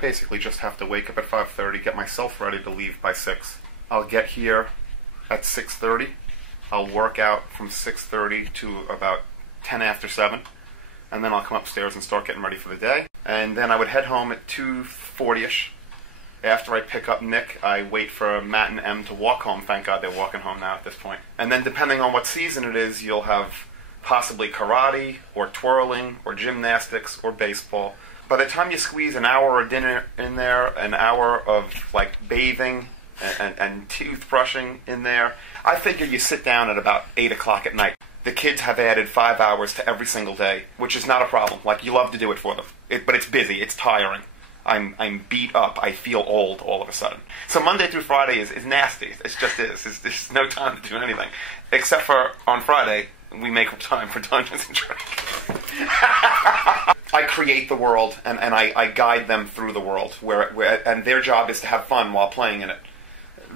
basically just have to wake up at 5:30, get myself ready to leave by 6. I'll get here at 6:30. I'll work out from 6:30 to about 10 after 7. And then I'll come upstairs and start getting ready for the day. And then I would head home at 2:40ish. After I pick up Nick, I wait for Matt and Em to walk home. Thank God they're walking home now at this point. And then depending on what season it is, you'll have possibly karate, or twirling, or gymnastics, or baseball. By the time you squeeze an hour of dinner in there, an hour of like bathing and toothbrushing in there, I figure you sit down at about 8 o'clock at night. The kids have added 5 hours to every single day, which is not a problem. Like, you love to do it for them. But it's busy. It's tiring. I'm beat up. I feel old all of a sudden. So Monday through Friday is nasty. It just is. There's no time to do anything. Except for on Friday, we make time for Dungeons and Dragons. I create the world, and I guide them through the world, and their job is to have fun while playing in it.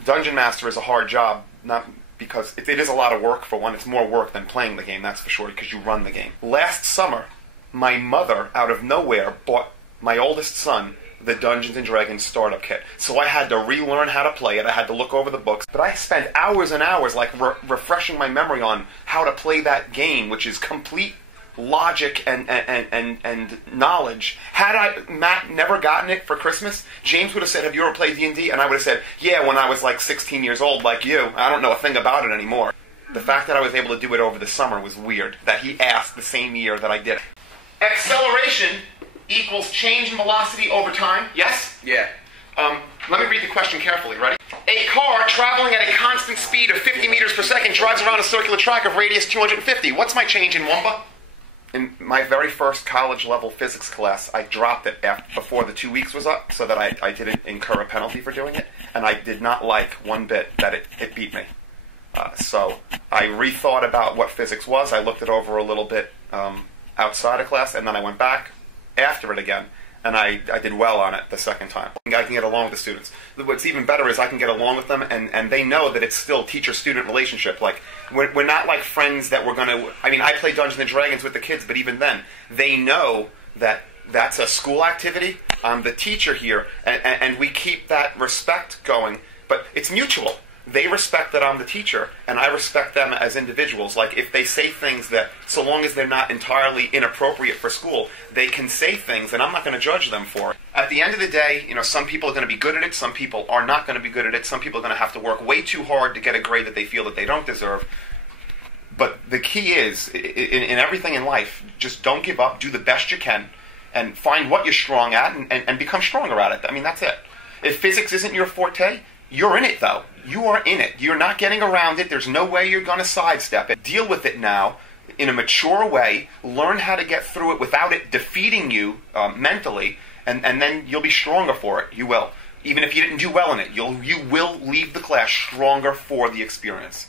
Dungeon Master is a hard job, not because it is a lot of work, for one. It's more work than playing the game, that's for sure, because you run the game. Last summer, my mother, out of nowhere, bought my oldest son the Dungeons & Dragons startup kit. So I had to relearn how to play it. I had to look over the books. But I spent hours and hours like refreshing my memory on how to play that game, which is complete logic and knowledge. Had Matt never gotten it for Christmas, James would have said, "Have you ever played D&D?" And I would have said, "Yeah, when I was like 16 years old, like you. I don't know a thing about it anymore." The fact that I was able to do it over the summer was weird, that he asked the same year that I did. Acceleration equals change in velocity over time, yes? Yeah. Let me read the question carefully, ready? A car traveling at a constant speed of 50 meters per second drives around a circular track of radius 250. What's my change in Wumba? In my very first college-level physics class, I dropped it before the 2 weeks was up, so that I didn't incur a penalty for doing it, and I did not like one bit that it beat me. So I rethought about what physics was. I looked it over a little bit outside of class, and then I went back after it again, and I did well on it the second time. I can get along with the students. What's even better is I can get along with them, and they know that it's still teacher-student relationship. Like, we're not like friends that we're going to... I mean, I play Dungeons & Dragons with the kids, but even then, they know that that's a school activity. I'm the teacher here, and we keep that respect going, but it's mutual. They respect that I'm the teacher, and I respect them as individuals. Like, if they say things that, so long as they're not entirely inappropriate for school, they can say things, and I'm not going to judge them for it. At the end of the day, some people are going to be good at it, some people are not going to be good at it, some people are going to have to work way too hard to get a grade that they feel that they don't deserve. But the key is, in everything in life, just don't give up, do the best you can, and find what you're strong at, and become stronger at it. I mean, that's it. If physics isn't your forte, you're in it, though. You are in it. You're not getting around it. There's no way you're going to sidestep it. Deal with it now in a mature way. Learn how to get through it without it defeating you mentally, and then you'll be stronger for it. You will. Even if you didn't do well in it, you will leave the class stronger for the experience.